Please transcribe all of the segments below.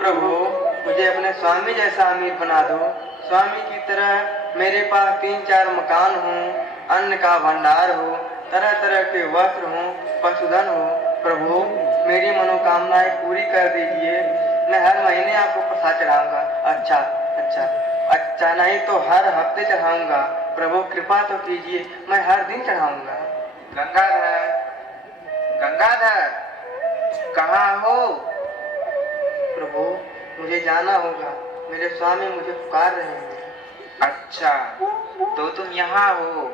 प्रभु, मुझे अपने स्वामी जैसा अमीर बना दो। स्वामी की तरह मेरे पास 3-4 मकान हो, अन्न का भंडार हो, तरह तरह के वस्त्र हो, पशुधन हो। प्रभु, मेरी मनोकामनाएं पूरी कर दीजिए। मैं हर महीने आपको प्रसाद चढ़ाऊंगा। अच्छा अच्छा अच्छा, नहीं तो हर हफ्ते चढ़ाऊंगा। प्रभु कृपा तो कीजिए, मैं हर दिन चढ़ाऊंगा। गंगाधर, गंगाधर, कहाँ हो? प्रभु, मुझे जाना होगा, मेरे स्वामी मुझे पुकार रहे हैं। अच्छा, तो तुम यहाँ हो।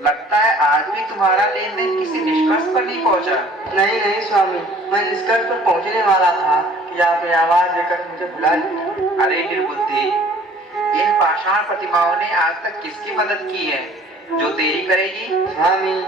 लगता है आज भी तुम्हारा लेन देन किसी निष्कर्ष पर नहीं पहुँचा। नहीं नहीं स्वामी, मैं निष्कर्ष पर पहुंचने वाला था कि आपने आवाज देकर मुझे बुला लिया। अरे निर्बुद्धि, इन पाषाण प्रतिमाओं ने आज तक किसकी मदद की है जो देरी करेगी? स्वामी,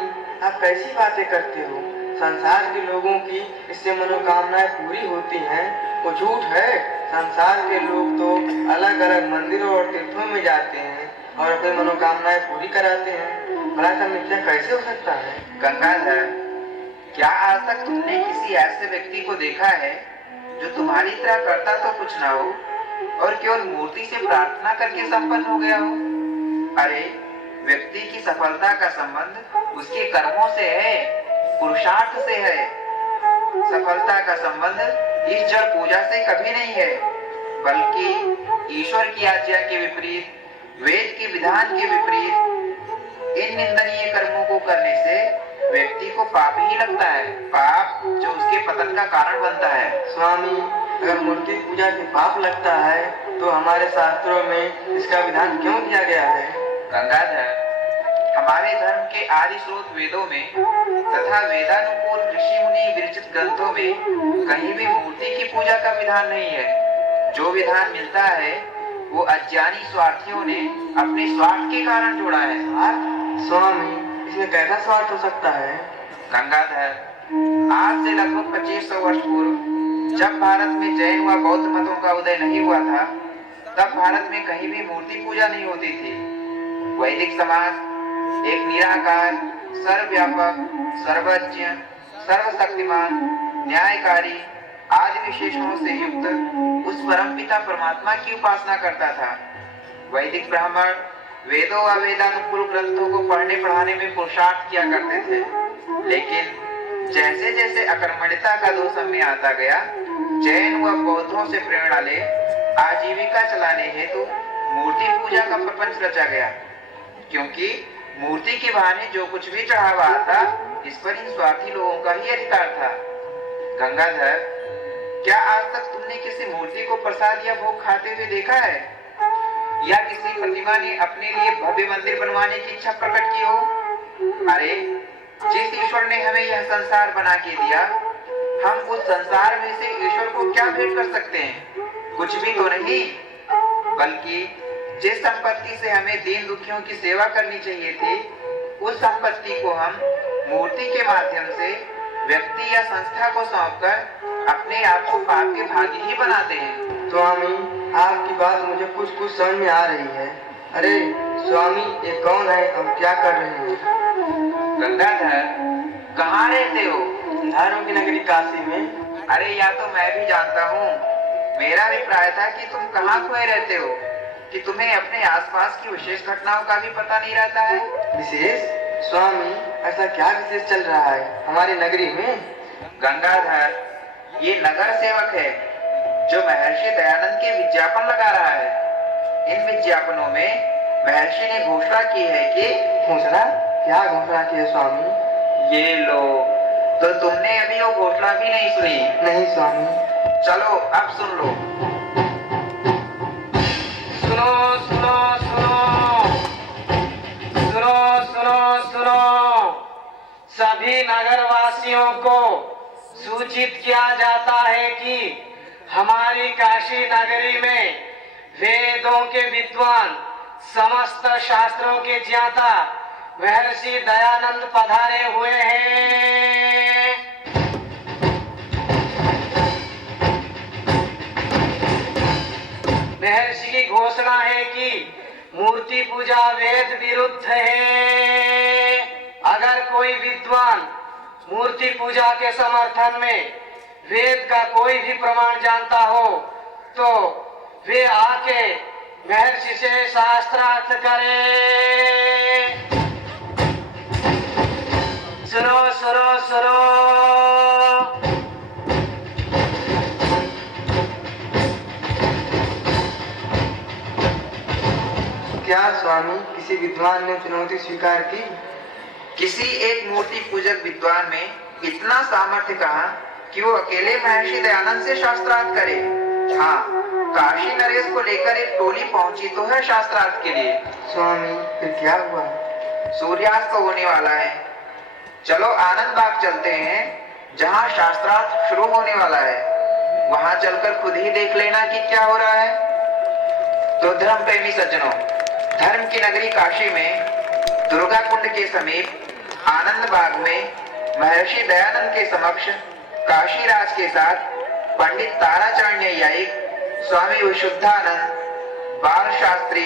आप कैसी बातें करते हो? संसार के लोगों की इससे मनोकामनाएं पूरी होती हैं, वो झूठ है। संसार के लोग तो अलग अलग मंदिरों और तीर्थों में जाते हैं और अपनी मनोकामनाएं पूरी कराते हैं। भला ऐसा मिथ्या कैसे हो सकता है? गंगाधर, क्या आज तक तुमने किसी ऐसे व्यक्ति को देखा है जो तुम्हारी तरह करता तो कुछ ना हो और केवल मूर्ति से प्रार्थना करके संपन्न हो गया हो? अरे, व्यक्ति की सफलता का संबंध उसके कर्मों से है, पुरुषार्थ से है। सफलता का संबंध इस जड़ पूजा से कभी नहीं है, बल्कि ईश्वर की आज्ञा के विपरीत, वेद के विधान के विपरीत इन निंदनीय कर्मों को करने से व्यक्ति को पाप ही लगता है, पाप जो उसके पतन का कारण बनता है। स्वामी, अगर मूर्ति पूजा से पाप लगता है तो हमारे शास्त्रों में इसका विधान क्यों दिया गया है? गंगाधर, हमारे धर्म के आदि स्रोत वेदों में तथा वेदानुकूल ऋषि मुनि विरचित ग्रंथों में कहीं भी मूर्ति की पूजा का विधान नहीं है। जो विधान मिलता है वो अज्ञानी स्वार्थियों ने अपने स्वार्थ के कारण जोड़ा है। स्वामी, इसमें कैसा स्वार्थ हो सकता है? गंगाधर, आज से लगभग 2500 वर्ष पूर्व जब भारत में जैन व बौद्ध मतों का उदय नहीं हुआ था, तब भारत में कहीं भी मूर्ति पूजा नहीं होती थी। वैदिक समाज एक निराकार, सर्वव्यापक, सर्वज्ञ, सर्वशक्तिमान, न्यायकारी आदि विशेषणों से युक्त उस परमपिता परमात्मा की उपासना करता था। वैदिक ब्राह्मण वेदों व वेदानुकूल ग्रंथों को पढ़ने पढ़ाने में पुरुषार्थ किया करते थे, लेकिन जैसे जैसे अकर्मण्यता का दोष में आता गया, जैन व बौद्धों से प्रेरणा ले आजीविका चलाने हेतु मूर्ति पूजा का प्रपंच रचा गया, क्योंकि मूर्ति के बहाने जो कुछ भी चढ़ावा आता, इस पर इन स्वार्थी लोगों का ही अधिकार था। गंगाधर, क्या आज तक तुमने किसी मूर्ति को प्रसाद या भोग खाते हुए देखा है, या किसी प्रतिमा ने अपने लिए भव्य मंदिर बनवाने की इच्छा प्रकट की हो? अरे, जिस ईश्वर ने हमें यह संसार बना के दिया, हम उस संसार में से ईश्वर को क्या भेंट कर सकते हैं? कुछ भी तो नहीं, बल्कि जिस संपत्ति से हमें दीन दुखियों की सेवा करनी चाहिए थी, उस संपत्ति को हम मूर्ति के माध्यम से व्यक्ति या संस्था को सौंपकर अपने आप को पाप के भागी ही बनाते हैं। स्वामी, आपकी बात मुझे कुछ कुछ समझ में आ रही है। अरे स्वामी, ये कौन है और क्या कर रहे हैं? गंगाधर, कहाँ रहते हो? सिंधारों की नगरी काशी में। अरे, या तो मैं भी जानता हूँ। मेरा अभिप्राय था कि तुम कहाँ खोए रहते हो, कि तुम्हें अपने आसपास की विशेष घटनाओं का भी पता नहीं रहता है। विशेष? स्वामी, ऐसा क्या विशेष चल रहा है हमारी नगरी में? गंगाधर, ये नगर सेवक है जो महर्षि दयानंद के विज्ञापन लगा रहा है। इन विज्ञापनों में महर्षि ने घोषणा की है कि घोषणा? क्या घोषणा की है स्वामी? ये लो, तो तुमने अभी वो घोषणा भी नहीं सुनी? नहीं स्वामी। चलो अब सुन लो। सुनो सुनो सुनो सुनो सुनो सुनो, सभी नगरवासियों को सूचित किया जाता है कि हमारी काशी नगरी में वेदों के विद्वान, समस्त शास्त्रों के ज्ञाता महर्षि दयानंद पधारे हुए हैं। महर्षि की घोषणा है कि मूर्ति पूजा वेद विरुद्ध है। अगर कोई विद्वान मूर्ति पूजा के समर्थन में वेद का कोई भी प्रमाण जानता हो तो वे आके महर्षि से शास्त्रार्थ करें। सुनो सुनो सुनो। क्या स्वामी किसी विद्वान ने चुनौती स्वीकार की? किसी एक मूर्ति पूजक विद्वान में इतना सामर्थ्य कहा कि वो अकेले महर्षि दयानंद से शास्त्रार्थ करे। हाँ, काशी नरेश को लेकर एक टोली पहुंची तो है शास्त्रार्थ के लिए। स्वामी फिर क्या हुआ? सूर्यास्त तो होने वाला है। चलो आनंद बाग चलते हैं, जहाँ शास्त्रार्थ शुरू होने वाला है। वहाँ चलकर खुद ही देख लेना कि क्या हो रहा है। तो धर्म प्रेमी सज्जनों, धर्म की नगरी काशी में दुर्गा कुंड के समीप आनंद बाग में महर्षि दयानंद के समक्ष काशी राज के साथ पंडित ताराचरण न्यायिक, स्वामी विशुद्धानंद, बाल शास्त्री,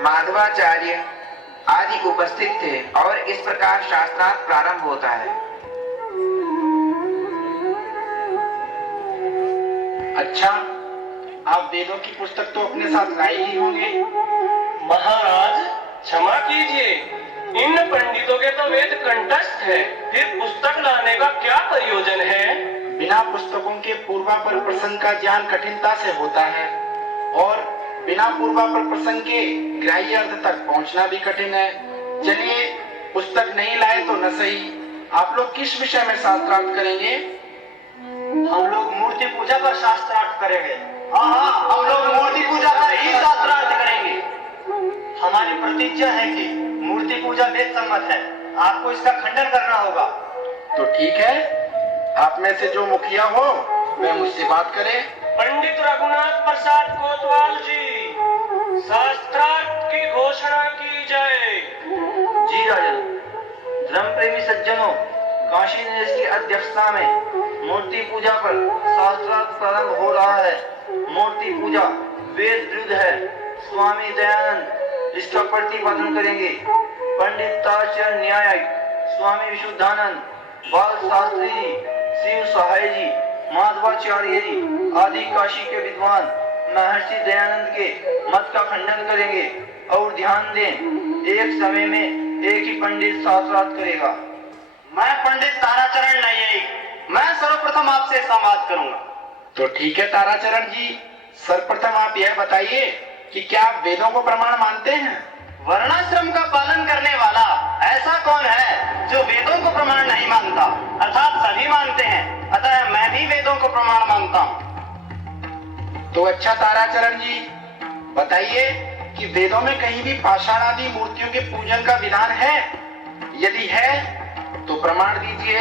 माधवाचार्य आदि उपस्थित थे और इस प्रकार शास्त्रार्थ प्रारंभ होता है। अच्छा, आप वेदों की पुस्तक तो अपने साथ लाए ही होंगे। महाराज क्षमा कीजिए, इन पंडितों के तो वेद कंठस्थ है, फिर पुस्तक लाने का क्या प्रयोजन है? बिना पुस्तकों के पूर्वापर प्रसंग का ज्ञान कठिनता से होता है और बिना पूर्वापर प्रसंग के ग्राह्य अर्थ तक पहुंचना भी कठिन है। चलिए, पुस्तक नहीं लाए तो न सही, आप लोग किस विषय में शास्त्रार्थ करेंगे? हम लोग मूर्ति पूजा पर शास्त्रार्थ करेंगे। हाँ, हम लोग मूर्ति पूजा पर ही शास्त्रार्थ करेंगे। हमारी प्रतिज्ञा है कि मूर्ति पूजा वेद सम्मत है, आपको इसका खंडन करना होगा। तो ठीक है, आप में से जो मुखिया हो वह मुझसे बात करे। पंडित रघुनाथ प्रसाद कोतवाल जी, शास्त्रार्थ की घोषणा की जाए। जी राजन। धर्म प्रेमी सज्जनों, काशी नरेश की अध्यक्षता में मूर्ति पूजा पर शास्त्रार्थ प्रारंभ हो रहा है। मूर्ति पूजा वेद विरुद्ध है। स्वामी दयानंद इसका प्रतिपादन करेंगे। पंडित ताराचरण न्यायिक, स्वामी विशुद्धानंद, बाल शास्त्री जी, शिव सहाय जी, माधवाचार्य जी आदि काशी के विद्वान महर्षि दयानंद के मत का खंडन करेंगे। और ध्यान दें, एक समय में एक ही पंडित शास्त्रार्थ करेगा। मैं पंडित ताराचरण न्यायिक, मैं सर्वप्रथम आपसे संवाद करूंगा। तो ठीक है ताराचरण जी, सर्वप्रथम आप यह बताइए कि क्या आप वेदों को प्रमाण मानते हैं? वर्णाश्रम का पालन करने वाला ऐसा कौन है जो वेदों को प्रमाण नहीं मानता? अर्थात सभी मानते हैं, अतः मैं भी वेदों को प्रमाण मानता हूँ। तो अच्छा ताराचरण जी, बताइए कि वेदों में कहीं भी पाषाण आदि मूर्तियों के पूजन का विधान है? यदि है तो प्रमाण दीजिए,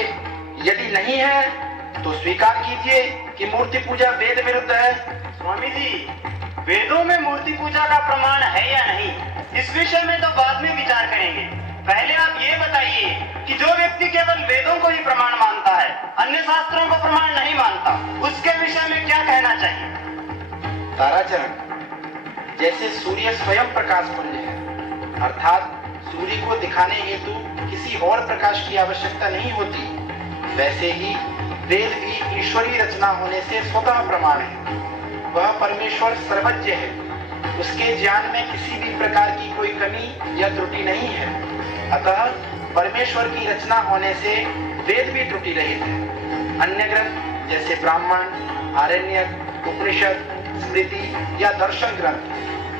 यदि नहीं है तो स्वीकार कीजिए कि मूर्ति पूजा वेद विरुद्ध है। स्वामी जी, वेदों में मूर्ति पूजा का प्रमाण है या नहीं, इस विषय में तो बाद में विचार करेंगे। पहले आप ये बताइए कि जो व्यक्ति केवल वेदों को ही प्रमाण मानता है, अन्य शास्त्रों को प्रमाण नहीं मानता, उसके विषय में क्या कहना चाहिए? ताराचरण, जैसे सूर्य स्वयं प्रकाश पुंज है, अर्थात सूर्य को दिखाने हेतु किसी और प्रकाश की आवश्यकता नहीं होती, वैसे ही वेद भी ईश्वरीय रचना होने से स्वतः प्रमाण है। वह परमेश्वर सर्वज्ञ है, उसके ज्ञान में किसी भी प्रकार की कोई कमी या त्रुटि नहीं है। अतः परमेश्वर की रचना होने से वेद भी त्रुटि रहित है। अन्य ग्रंथ जैसे ब्राह्मण, आरण्यक, उपनिषद, स्मृति या दर्शन ग्रंथ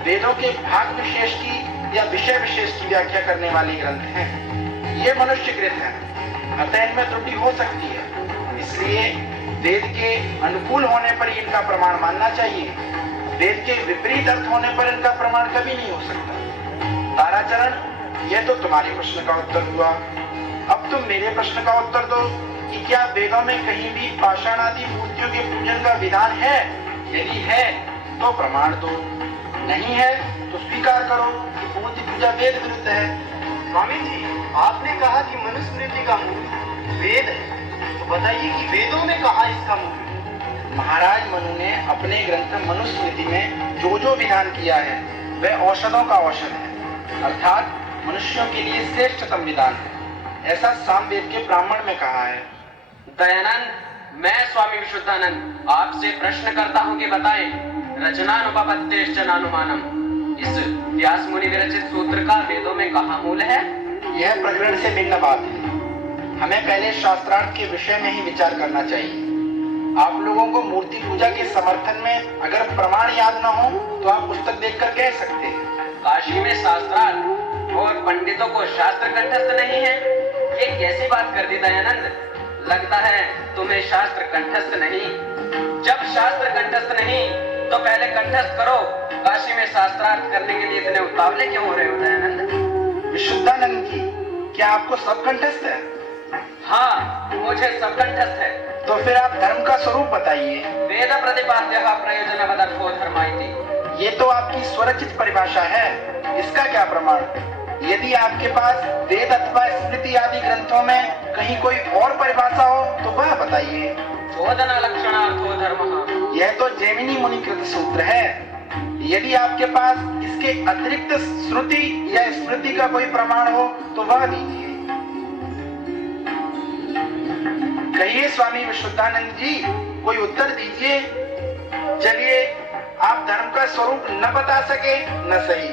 वेदों के भाग विशेष की या विषय विशेष की व्याख्या करने वाले ग्रंथ हैं। ये मनुष्यकृत हैं, अतः इनमें त्रुटि हो सकती है। इसलिए वेद के अनुकूल होने पर इनका प्रमाण मानना चाहिए, वेद के विपरीत अर्थ होने पर इनका प्रमाण कभी नहीं हो सकता। ताराचरण, यह तो तुम्हारे प्रश्न का उत्तर हुआ। अब तुम मेरे प्रश्न का उत्तर दो कि क्या वेदों में कहीं भी पाषाण आदि मूर्तियों के पूजन का विधान है? यदि है तो प्रमाण दो, नहीं है तो स्वीकार करो कि मूर्ति पूजा वेद विरुद्ध है। स्वामी जी, आपने कहा कि मनुस्मृति का मूल वेद है, तो बताइए कि वेदों में कहाँ इसका मूल? महाराज मनु ने अपने ग्रंथ मनुस्मृति में जो जो विधान किया है वह औषधों का औषध है, अर्थात मनुष्यों के लिए श्रेष्ठतम विधान है, ऐसा सामवेद के ब्राह्मण में कहा है। दयानंद, मैं स्वामी विशुद्धानंद आपसे प्रश्न करता हूं कि बताएं, रचनानुपपत्तेश्च नानुमानम। इस व्यास मुनि विरचित सूत्र का वेदों में कहाँ मूल है? यह प्रकरण से भिन्न बात है। हमें पहले शास्त्रार्थ के विषय में ही विचार करना चाहिए। आप लोगों को मूर्ति पूजा के समर्थन में अगर प्रमाण याद न हो तो आप पुस्तक देखकर कह सकते हैं। काशी में शास्त्रार्थ और पंडितों को शास्त्र कंठस्थ नहीं है, ये कैसी बात कर दी दयानंद? लगता है तुम्हें शास्त्र कंठस्थ नहीं। जब शास्त्र कंठस्थ नहीं तो पहले कंठस्थ करो। काशी में शास्त्रार्थ करने के लिए इतने उतावले क्यों हो रहे हो दयानंद? विशुद्धानंद जी, क्या आपको सब कंठस्थ है? हाँ, मुझे सब कंठस्थ है। तो फिर आप धर्म का स्वरूप बताइए। वेद प्रतिपाद्यः प्रयोजनवदर्थो धर्म इति। ये तो आपकी स्वरचित परिभाषा है, इसका क्या प्रमाण? यदि आपके पास वेद अथवा स्मृति आदि ग्रंथों में कहीं कोई और परिभाषा हो तो वह बताइए। चोदना लक्षणार्थो धर्मः। यह तो जैमिनी मुनिकृत सूत्र है। यदि आपके पास इसके अतिरिक्त श्रुति या स्मृति का कोई प्रमाण हो तो वह दीजिए। कहिए स्वामी विशुद्धानंद जी, कोई उत्तर दीजिए। चलिए, आप धर्म का स्वरूप न बता सके न सही,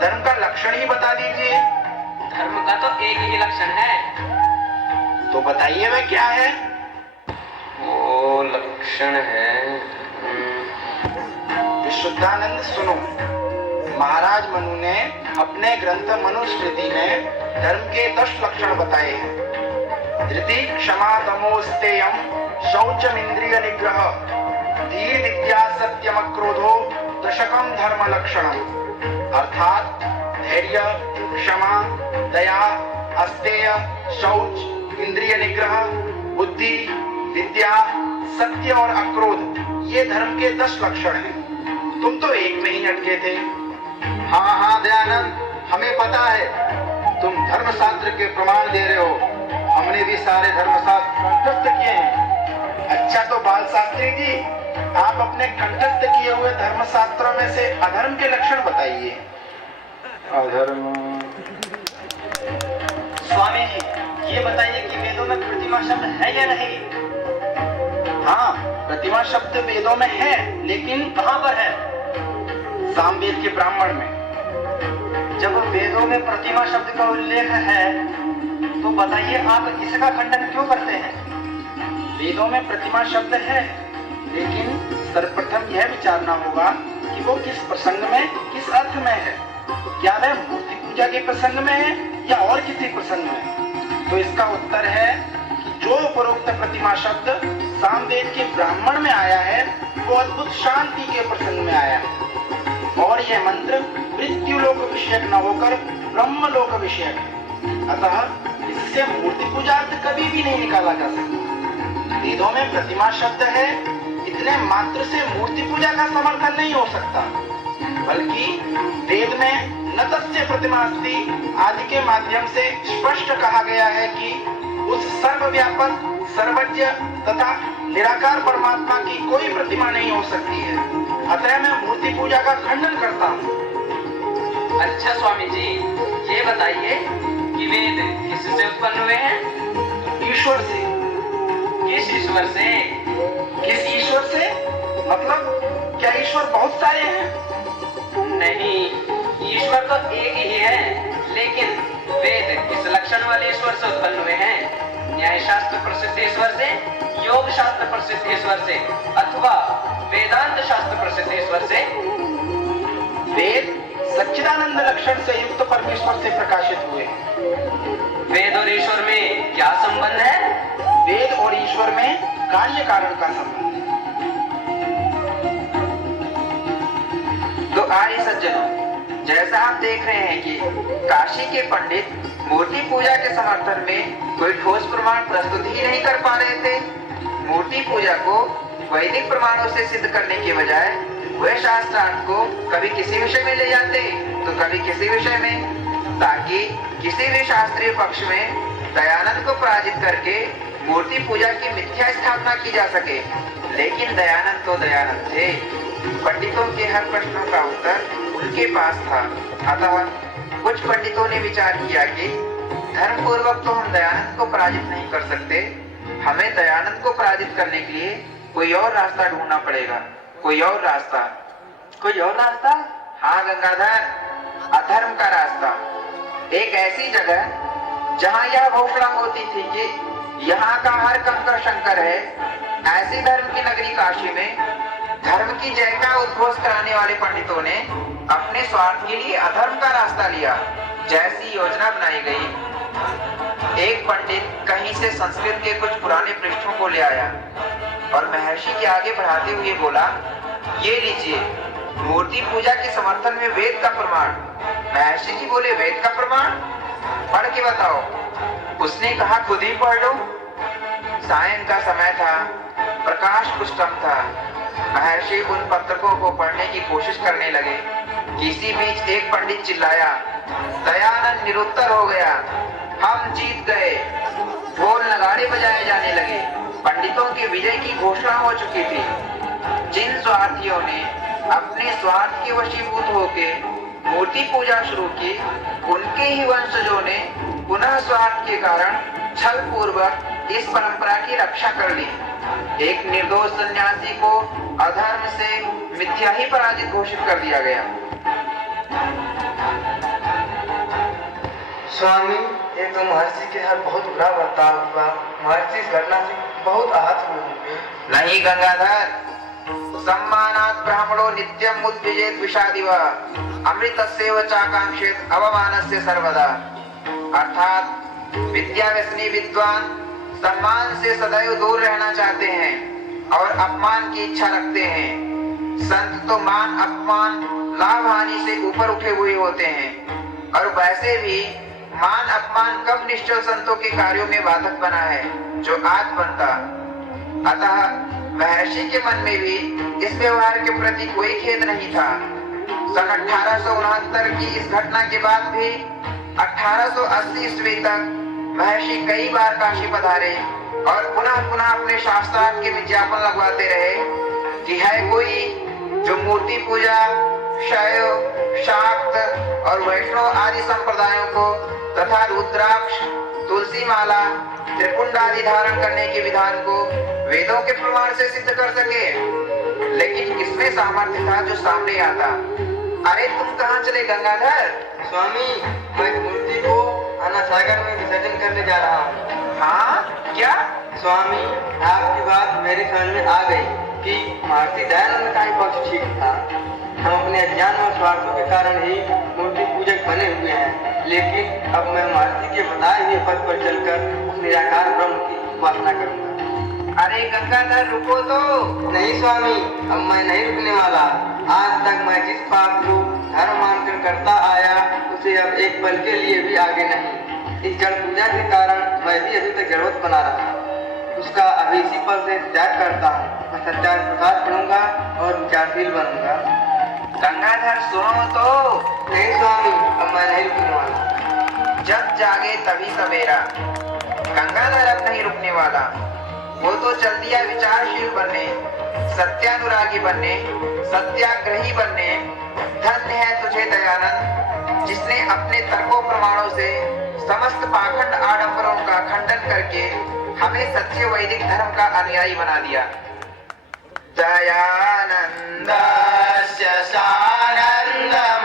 धर्म का लक्षण ही बता दीजिए। धर्म का तो एक ही लक्षण है। तो बताइए वह क्या है? वो लक्षण है विशुद्धानंद सुनो, महाराज मनु ने अपने ग्रंथ मनुस्मृति में धर्म के 10 लक्षण बताए हैं। धृति, क्षमा, तमो, स्तेयम, शौचम, इंद्रिय निग्रह, धीर, विद्या, सत्यम, क्रोधो, दशकम धर्म लक्षणम। अर्थात धैर्य, क्षमा, दया, अस्तेय, शौच, इंद्रिय निग्रह, बुद्धि, विद्या, सत्य और अक्रोध, ये धर्म के 10 लक्षण हैं। तुम तो एक में ही अटके थे। हाँ हाँ दयानंद, हमें पता है तुम धर्मशास्त्र के प्रमाण दे रहे हो। हमने भी सारे धर्मशास्त्र कंठस्थ किए हैं। अच्छा, तो बाल शास्त्री जी, आप अपने कंठस्थ किए हुए धर्मशास्त्रों में से अधर्म के लक्षण बताइए। अधर्म? स्वामी जी, ये बताइए कि वेदों में प्रतिमा शब्द है या नहीं? हाँ, प्रतिमा शब्द वेदों में है, लेकिन कहाँ पर है? सामवेद के ब्राह्मण में। जब वेदों में प्रतिमा शब्द का उल्लेख है तो बताइए आप इसका खंडन क्यों करते हैं? वेदों में प्रतिमा शब्द है, लेकिन सर्वप्रथम यह विचारना होगा कि वो किस प्रसंग में, किस अर्थ में है। क्या वह मूर्ति पूजा के प्रसंग में है या और किसी प्रसंग में? तो इसका उत्तर है कि जो उपरोक्त प्रतिमा शब्द सामवेद के ब्राह्मण में आया है वो अद्भुत शांति के प्रसंग में आया है, और यह मंत्र मृत्युलोक विषयक न होकर ब्रह्मलोक विषयक है। अतः इससे मूर्ति पूजार्थ कभी भी नहीं निकाला जा सकता। वेदों में प्रतिमा शब्द है, इतने मात्र से मूर्ति पूजा का समर्थन नहीं हो सकता, बल्कि वेद में न तस्य प्रतिमास्ति आदि के माध्यम से स्पष्ट कहा गया है कि उस सर्वव्यापक, सर्वज्ञ तथा निराकार परमात्मा की कोई प्रतिमा नहीं हो सकती है। अतः मैं मूर्ति पूजा का खंडन करता हूँ। अच्छा स्वामी जी, ये बताइए कि वेद किससे उत्पन्न हुए हैं? ईश्वर से। किस ईश्वर से? किस ईश्वर से? मतलब क्या ईश्वर बहुत सारे हैं? नहीं, ईश्वर तो एक ही है, लेकिन वेद किस लक्षण वाले ईश्वर से उत्पन्न हुए हैं? न्याय शास्त्र प्रसिद्ध ईश्वर से, योग शास्त्र प्रसिद्ध ईश्वर से, अथवा वेदांत शास्त्र प्रसिद्ध ईश्वर से? वेद सच्चिदानंद लक्षण से युक्त परमेश्वर से प्रकाशित हुए। वेद और ईश्वर में क्या संबंध है? वेद और ईश्वर में कार्य कारण का संबंध है। तो आर्य सज्जनों, जैसा आप देख रहे हैं कि काशी के पंडित मूर्ति पूजा के समर्थन में कोई ठोस प्रमाण प्रस्तुत ही नहीं कर पा रहे थे। मूर्ति पूजा को वैदिक प्रमाणों से सिद्ध करने के बजाय वे शास्त्रार्थ को कभी किसी विषय में ले जाते तो कभी किसी विषय में, ताकि किसी भी शास्त्रीय पक्ष में दयानंद को पराजित करके मूर्ति पूजा की मिथ्या स्थापना की जा सके। लेकिन दयानंद तो दयानंद थे, पंडितों के हर प्रश्नों का उत्तर उनके पास था। अतः कुछ पंडितों ने विचार किया कि धर्म पूर्वक तो हम दयानंद को पराजित नहीं कर सकते, हमें दयानंद को पराजित करने के लिए कोई और रास्ता ढूंढना पड़ेगा, कोई और रास्ता। कोई और रास्ता? हाँ गंगाधर, अधर्म का रास्ता। एक ऐसी जगह जहाँ यह घोषणा होती थी कि यहाँ का हर कंकर शंकर है, ऐसी धर्म की नगरी काशी में धर्म की जय का उद्घोष कराने वाले पंडितों ने अपने स्वार्थ के लिए अधर्म का रास्ता लिया। जैसी योजना बनाई गई, एक पंडित कहीं से संस्कृत के कुछ पुराने पृष्ठों को ले आया और महर्षि के आगे बढ़ाते हुए बोला, ये लीजिए, मूर्ति पूजा के समर्थन में वेद का प्रमाण। महर्षि जी बोले, वेद का प्रमाण? पढ़ के बताओ। उसने कहा, खुद ही पढ़ लो। सायं का समय था, प्रकाश कुछ कम था। महर्षि उन पत्रकों को पढ़ने की कोशिश करने लगे। किसी बीच एक पंडित चिल्लाया, दयानंद निरुत्तर हो गया, हम जीत गए। ढोल नगाड़े बजाए जाने लगे। पंडितों की विजय की घोषणा हो चुकी थी। जिन स्वार्थियों ने अपने स्वार्थ के वशीभूत होके मूर्ति पूजा शुरू की, उनके ही वंशजों ने पुनः स्वार्थ के कारण छल पूर्वक इस परंपरा की रक्षा कर ली। एक निर्दोष सन्यासी को अधर्म से मिथ्या ही पराजित घोषित कर दिया गया। स्वामी, ये तो महर्षि के साथ बहुत बुरा बर्ताव हुआ। महर्षि इस घटना से बहुत आहत हुए होंगे। नहीं गंगाधर, सम्मानात् ब्राह्मणो नित्यम उद्विजेत विषादिव अमृतस्यैव चाकांक्षेत अवमानस्य सर्वदा। अर्थात विद्या व्यसनी विद्वान सम्मान से सदैव दूर रहना चाहते हैं और अपमान की इच्छा रखते हैं। संत तो मान अपमान लाभ हानि से ऊपर उठे हुए होते हैं, और वैसे भी मान अपमान कब निश्चल संतों के कार्यों में बाधक बना है, जो आज बनता। अतः महर्षि के मन में भी इस व्यवहार के प्रति कोई खेद नहीं था। सन 1869 की इस घटना के बाद भी 1880 ईस्वी तक महर्षि कई बार काशी पधारे और पुनः पुनः अपने शास्त्रार्थ के विज्ञापन लगवाते रहे कि है कोई जो मूर्ति पूजा, शैव, शाक्त और वैष्णव आदि संप्रदायों को तथा रुद्राक्ष, तुलसी माला, त्रिपुंड आदि धारण करने के विधान को वेदों के प्रमाण से सिद्ध कर सके। लेकिन किसमें सामर्थ्य था जो सामने आता? अरे तुम कहाँ चले गंगाधर? स्वामी, मैं इस मूर्ति को अनासागर में विसर्जन करने जा रहा हूँ। हाँ क्या? स्वामी, आपकी बात मेरे समझ में आ गई कि महर्षि दयानंद का ही पक्ष ठीक था। हम अपने अज्ञान और स्वार्थों के कारण ही मूर्ति पूजक बने हुए हैं, लेकिन अब मैं महर्षि के बताए हुए पथ पर चलकर उस निराकार ब्रह्म की उपासना करूंगा। अरे गंगाधर, रुको तो। नहीं स्वामी, अब मैं नहीं रुकने वाला। आज तक मैं जिस पाप को धर्म मानकर करता आया, उसे अब एक पल के लिए भी आगे नहीं। इस जड़ पूजा के कारण मैं भी अभी तक जड़वत बना रहा, उसका अभी इसी पल से त्याग करता हूँ। मैं सच्चाई प्रकाश करूंगा और विचारशील बनूंगा। गंगाधर सुनो तो। नहीं स्वामी, अब मैं नहीं रुकने वाला। जब जागे तभी सवेरा। गंगाधर अब नहीं रुकने वाला। वो तो चल दिया विचारशील बनने, सत्यानुरागी बनने, सत्याग्रही बनने। धन्य है तुझे दयानंद, जिसने अपने तर्कों प्रमाणों से समस्त पाखंड आडंबरों का खंडन करके हमें सच्चे वैदिक धर्म का अनुयायी बना दिया। दयानंदस्य सानंदम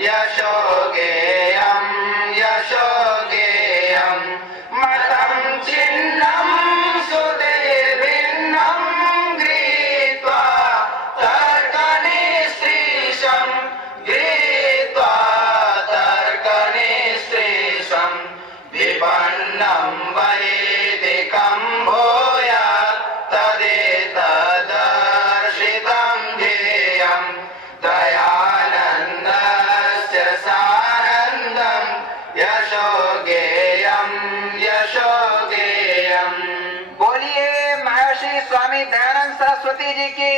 यशो गेयम यशो गेयम मतम चिन्नम सुते भिन्नम गृहीत्वा तर्कनिश्रेषम गृहीत्वा तर्कनिश्रेषम विपन्नं वैदिकं भूयात् तदेतदर्शितं ध्येयं दयानन्दस्य सानन्दं यशो गेयं यशो गेयं। बोलिए महर्षि स्वामी दयानंद सरस्वती जी की।